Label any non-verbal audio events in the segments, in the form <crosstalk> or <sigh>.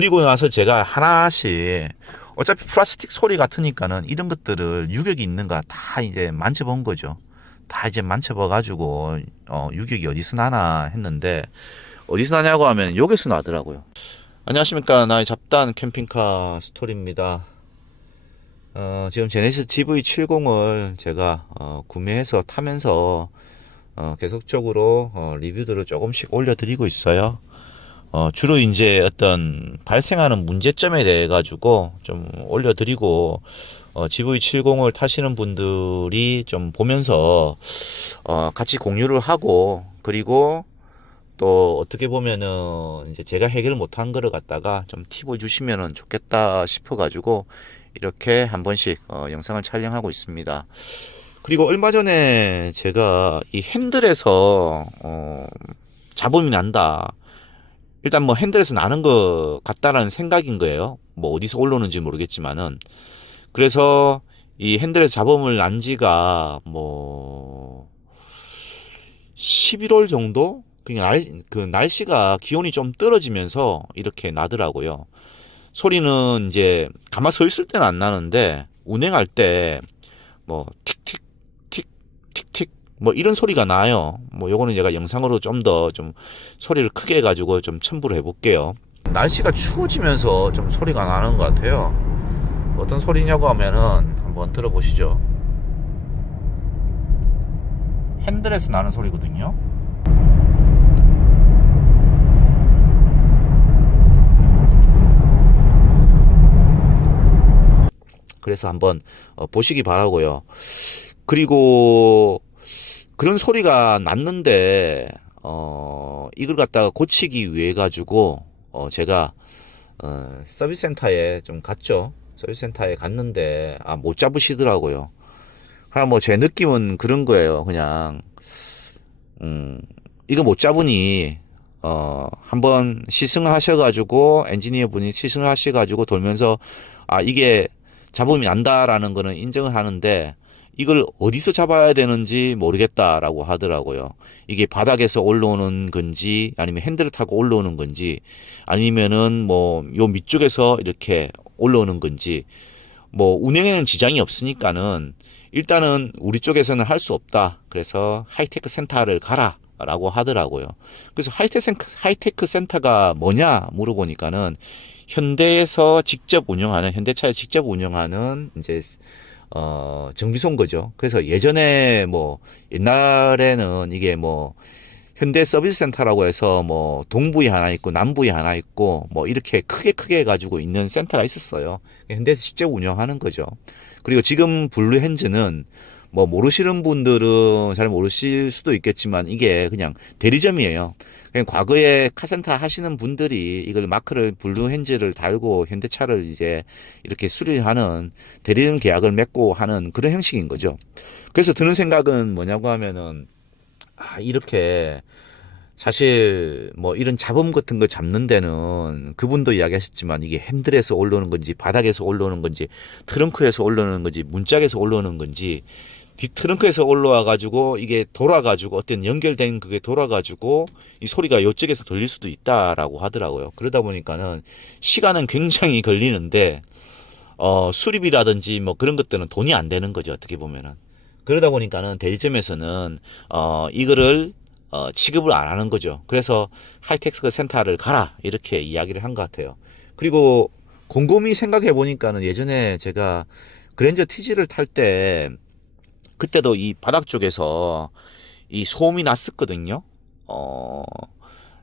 그리고 나서 제가 하나씩 어차피 플라스틱 소리 같으니까는 이런 것들을 유격이 있는가 다 이제 만져본 거죠. 다 이제 만져봐 가지고 어 유격이 어디서 나나 했는데 어디서 나냐고 하면 여기서 나더라고요. 안녕하십니까 나의 잡단 캠핑카 스토리입니다. 어, 지금 제네시스 GV70을 제가 어, 구매해서 타면서 어, 계속적으로 어, 리뷰들을 조금씩 올려드리고 있어요. 어, 주로 이제 어떤 발생하는 문제점에 대해 가지고 좀 올려드리고 어, GV70을 타시는 분들이 좀 보면서 어, 같이 공유를 하고 그리고 또 어떻게 보면은 이제 제가 해결 못한 거를 갖다가 좀 팁을 주시면은 좋겠다 싶어 가지고 이렇게 한 번씩 어, 영상을 촬영하고 있습니다. 그리고 얼마 전에 제가 이 핸들에서 어, 잡음이 난다. 일단 뭐 핸들에서 나는 것 같다라는 생각인 거예요. 뭐 어디서 올라오는지 모르겠지만은 그래서 이 핸들에서 잡음을 난 지가 뭐 11월 정도 그냥 날, 그 날씨가 기온이 좀 떨어지면서 이렇게 나더라고요. 소리는 이제 가만 서 있을 때는 안 나는데 운행할 때 뭐 틱틱 틱 틱틱 뭐 이런 소리가 나요. 뭐 요거는 제가 영상으로 좀더좀 소리를 크게 해가지고 좀 첨부를 해볼게요. 날씨가 추워지면서 좀 소리가 나는 것 같아요. 어떤 소리냐고 하면은 한번 들어보시죠. 핸들에서 나는 소리거든요. 그래서 한번 어, 보시기 바라고요. 그리고 그런 소리가 났는데 어 이걸 갖다가 고치기 위해 가지고 어 제가 어 서비스 센터에 좀 갔죠. 서비스 센터에 갔는데 아 못 잡으시더라고요. 그냥 뭐제 느낌은 그런 거예요. 그냥 음 이거 못 잡으니 어 한번 시승을 하셔가지고 엔지니어 분이 시승을 하셔가지고 돌면서 아 이게 잡음이 난다라는 거는 인정을 하는데 이걸 어디서 잡아야 되는지 모르겠다라고 하더라고요. 이게 바닥에서 올라오는 건지 아니면 핸들을 타고 올라오는 건지 아니면은 뭐 요 밑쪽에서 이렇게 올라오는 건지 뭐 운행에는 지장이 없으니까는 일단은 우리 쪽에서는 할 수 없다. 그래서 하이테크 센터를 가라. 라고 하더라고요. 그래서 하이테크, 센터가 뭐냐 물어보니까는 현대에서 직접 운영하는 현대차에 직접 운영하는 이제 어 정비소인 거죠. 그래서 예전에 뭐 옛날에는 이게 뭐 현대 서비스 센터라고 해서 뭐 동부에 하나 있고 남부에 하나 있고 뭐 이렇게 크게 크게 가지고 있는 센터가 있었어요. 현대에서 직접 운영하는 거죠. 그리고 지금 블루 핸즈는 뭐 모르시는 분들은 잘 모르실 수도 있겠지만 이게 그냥 대리점이에요. 그냥 과거에 카센터 하시는 분들이 이걸 마크를 블루 핸즈를 달고 현대차를 이제 이렇게 수리하는 대리점 계약을 맺고 하는 그런 형식인 거죠. 그래서 드는 생각은 뭐냐고 하면은 아 이렇게 사실 뭐 이런 잡음 같은 거 잡는 데는 그분도 이야기하셨지만 이게 핸들에서 올라오는 건지 바닥에서 올라오는 건지 트렁크에서 올라오는 건지 문짝에서 올라오는 건지 뒷 트렁크에서 올라와 가지고 이게 돌아 가지고 어떤 연결된 그게 돌아 가지고 이 소리가 이쪽에서 들릴 수도 있다라고 하더라고요. 그러다 보니까는 시간은 굉장히 걸리는데 어 수리비라든지 뭐 그런 것들은 돈이 안 되는 거죠. 어떻게 보면은. 그러다 보니까는 대리점에서는 어 이거를 어 취급을 안 하는 거죠. 그래서 하이텍스 센터를 가라 이렇게 이야기를 한 것 같아요. 그리고 곰곰이 생각해 보니까는 예전에 제가 그랜저 TG를 탈때 그때도 이 바닥 쪽에서 이 소음이 났었거든요. 어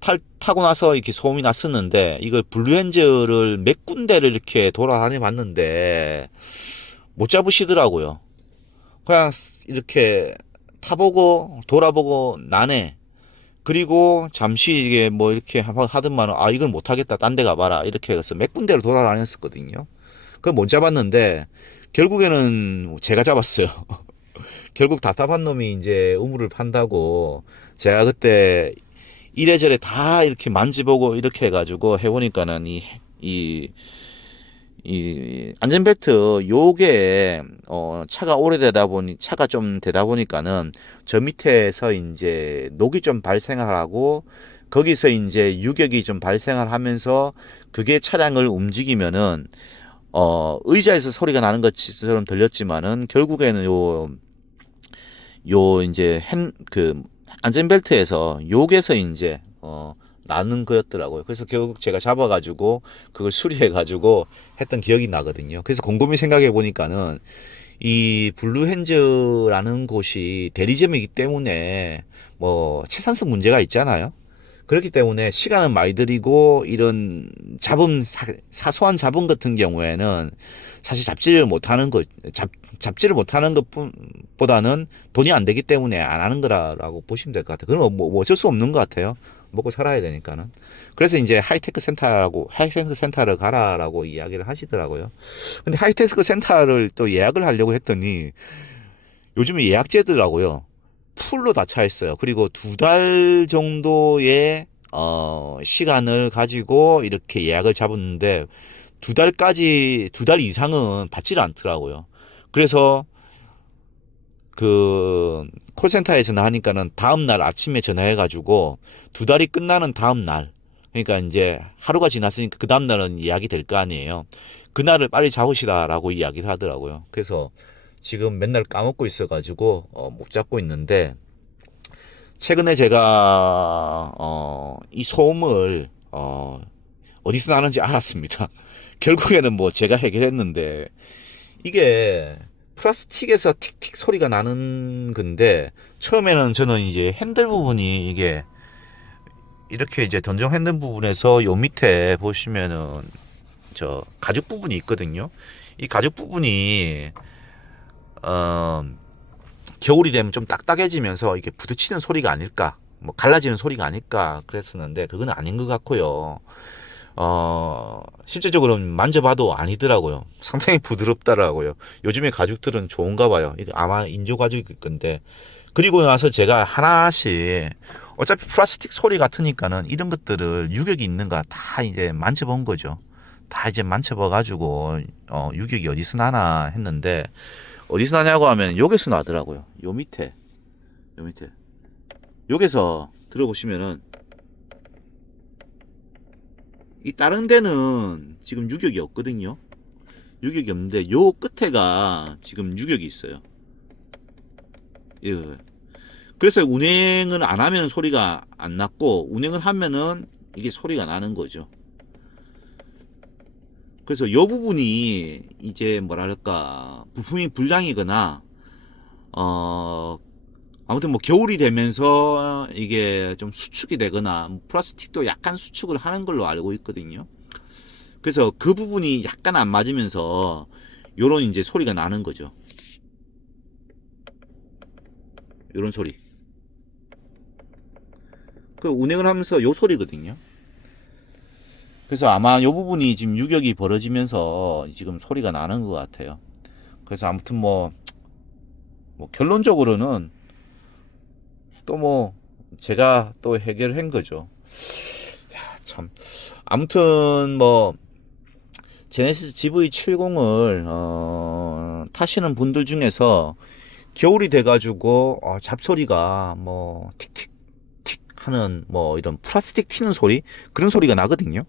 탈, 타고 나서 이렇게 소음이 났었는데 이걸 블루엔즈를 몇 군데를 이렇게 돌아다녀 봤는데 못 잡으시더라고요. 그냥 이렇게 타보고 돌아보고 나네. 그리고 잠시 이게 뭐 이렇게 하- 하더만 아 이건 못하겠다 딴 데 가봐라 이렇게 해서 몇 군데를 돌아다녔었거든요. 그걸 못 잡았는데 결국에는 제가 잡았어요. <laughs> 결국 답답한 놈이 이제 우물을 판다고 제가 그때 이래저래 다 이렇게 만지보고 이렇게 해가지고 해보니까는 이, 이, 이 안전벨트 요게 어 차가 오래되다 보니 차가 좀 되다 보니까는 저 밑에서 이제 녹이 좀 발생하고 거기서 이제 유격이 좀 발생을 하면서 그게 차량을 움직이면은 어 의자에서 소리가 나는 것처럼 들렸지만은 결국에는 요 요 이제 핸그 안전벨트에서 욕에서 이제 어 나는 거였더라고요. 그래서 결국 제가 잡아가지고 그걸 수리해가지고 했던 기억이 나거든요. 그래서 곰곰이 생각해 보니까는 이 블루핸즈라는 곳이 대리점이기 때문에 뭐 채산성 문제가 있잖아요. 그렇기 때문에 시간은 많이 들이고 이런 잡음 사, 사소한 잡음 같은 경우에는 사실 잡지를 못하는 것 잡, 잡지를 못하는 것보다는 돈이 안 되기 때문에 안 하는 거라고 보시면 될 것 같아요. 그건 뭐, 뭐 어쩔 수 없는 것 같아요. 먹고 살아야 되니까는. 그래서 이제 하이테크 센터라고 하이테크 센터를 가라라고 이야기를 하시더라고요. 근데 하이테크 센터를 또 예약을 하려고 했더니 요즘에 예약제더라고요. 풀로 다 차 있어요. 그리고 두 달 정도의 어 시간을 가지고 이렇게 예약을 잡았는데 두 달까지 두 달 이상은 받지를 않더라고요. 그래서 그 콜센터에 전화하니까는 다음 날 아침에 전화해 가지고 두 달이 끝나는 다음 날 그러니까 이제 하루가 지났으니까 그 다음 날은 예약이 될 거 아니에요. 그날을 빨리 잡으시라라고 이야기를 하더라고요. 그래서 지금 맨날 까먹고 있어 가지고 어, 못 잡고 있는데 최근에 제가 어, 이 소음을 어, 어디서 나는지 알았습니다. <laughs> 결국에는 뭐 제가 해결했는데 이게 플라스틱에서 틱틱 소리가 나는 건데 처음에는 저는 이제 핸들 부분이 이게 이렇게 이제 던정 핸들 부분에서 요 밑에 보시면은 저 가죽 부분이 있거든요. 이 가죽 부분이 어 겨울이 되면 좀 딱딱해지면서 이게 부딪히는 소리가 아닐까, 뭐 갈라지는 소리가 아닐까 그랬었는데 그건 아닌 것 같고요. 어, 실제적으로는 만져봐도 아니더라고요. 상당히 부드럽더라고요. 요즘에 가죽들은 좋은가 봐요. 아마 인조 가죽일 건데. 그리고 나서 제가 하나씩 어차피 플라스틱 소리 같으니까는 이런 것들을 유격이 있는가 다 이제 만져본 거죠. 다 이제 만져봐 가지고 어, 유격이 어디서 나나 했는데 어디서 나냐고 하면 여기서 나더라고요. 요 밑에. 요 밑에. 여기서 들어보시면은 이 다른 데는 지금 유격이 없거든요. 유격이 없는데 요 끝에가 지금 유격이 있어요. 예. 그래서 운행을 안 하면 소리가 안 났고 운행을 하면은 이게 소리가 나는 거죠. 그래서 요 부분이 이제 뭐랄까 부품이 불량이거나 어 아무튼 뭐 겨울이 되면서 이게 좀 수축이 되거나 뭐 플라스틱도 약간 수축을 하는 걸로 알고 있거든요. 그래서 그 부분이 약간 안 맞으면서 요런 이제 소리가 나는 거죠. 요런 소리. 그 운행을 하면서 요 소리거든요. 그래서 아마 요 부분이 지금 유격이 벌어지면서 지금 소리가 나는 것 같아요. 그래서 아무튼 뭐, 뭐 결론적으로는 또 뭐 제가 또 해결한 거죠. 야, 참. 아무튼 뭐 제네시스 GV70을 어, 타시는 분들 중에서 겨울이 돼가지고 어, 잡소리가 뭐 틱틱 틱 하는 뭐 이런 플라스틱 튀는 소리 그런 소리가 나거든요.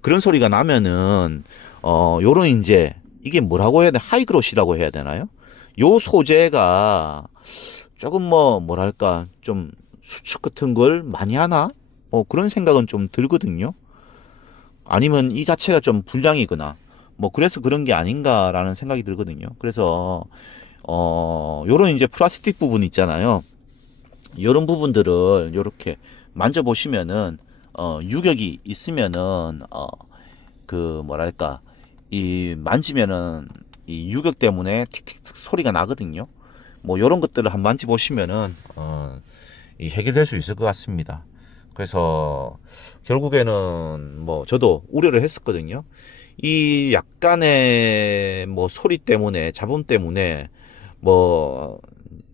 그런 소리가 나면은 어 요런 이제 이게 뭐라고 해야 돼 하이그로시라고 해야 되나요? 요 소재가 조금 뭐 뭐랄까 좀 수축 같은 걸 많이 하나? 뭐 그런 생각은 좀 들거든요. 아니면 이 자체가 좀 불량이거나 뭐 그래서 그런 게 아닌가라는 생각이 들거든요. 그래서 어 요런 이제 플라스틱 부분 있잖아요. 요런 부분들을 요렇게 만져보시면은 어 유격이 있으면은 어 그 뭐랄까 이 만지면은 이 유격 때문에 틱틱 소리가 나거든요. 뭐 이런 것들을 한번 만져보시면은 어, 이 해결될 수 있을 것 같습니다. 그래서 결국에는 뭐 저도 우려를 했었거든요. 이 약간의 뭐 소리 때문에 잡음 때문에 뭐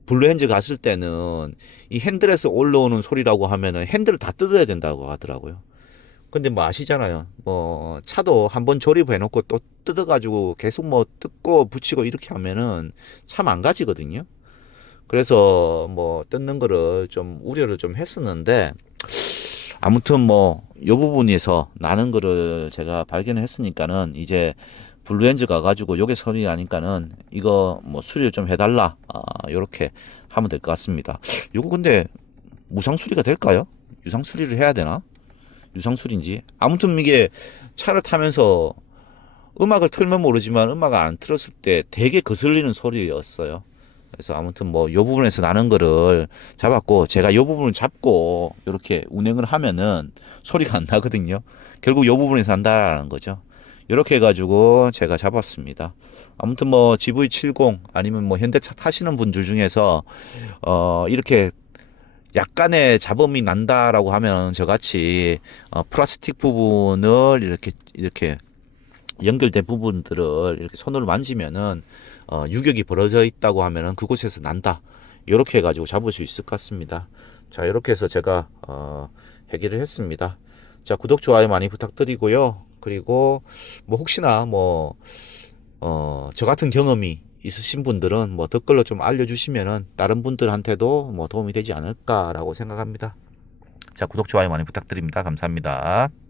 블루핸즈 갔을 때는 이 핸들에서 올라오는 소리라고 하면은 핸들을 다 뜯어야 된다고 하더라고요. 근데 뭐 아시잖아요. 뭐 차도 한번 조립해 놓고 또 뜯어 가지고 계속 뭐 뜯고 붙이고 이렇게 하면은 참 안 가지거든요. 그래서 뭐 뜯는 거를 좀 우려를 좀 했었는데 아무튼 뭐 요 부분에서 나는 거를 제가 발견했으니까는 이제 블루엔즈 가가지고 요게 소리가 나니까는 이거 뭐 수리를 좀 해달라 아 요렇게 하면 될 것 같습니다 요거 근데 무상 수리가 될까요? 유상 수리를 해야 되나? 유상 수리인지 아무튼 이게 차를 타면서 음악을 틀면 모르지만 음악을 안 틀었을 때 되게 거슬리는 소리였어요. 그래서 아무튼 뭐 요 부분에서 나는 거를 잡았고 제가 요 부분을 잡고 이렇게 운행을 하면은 소리가 안 나거든요. 결국 요 부분에서 난다라는 거죠. 이렇게 해가지고 제가 잡았습니다. 아무튼 뭐 GV70 아니면 뭐 현대차 타시는 분들 중에서 어 이렇게 약간의 잡음이 난다라고 하면 저같이 어 플라스틱 부분을 이렇게 이렇게 연결된 부분들을 이렇게 손으로 만지면은 어, 유격이 벌어져 있다고 하면은 그곳에서 난다. 이렇게 해가지고 잡을 수 있을 것 같습니다. 자, 이렇게 해서 제가 어, 해결을 했습니다. 자, 구독 좋아요 많이 부탁드리고요. 그리고 뭐 혹시나 뭐 어, 저 같은 경험이 있으신 분들은 뭐 댓글로 좀 알려주시면은 다른 분들한테도 뭐 도움이 되지 않을까라고 생각합니다. 자, 구독 좋아요 많이 부탁드립니다. 감사합니다.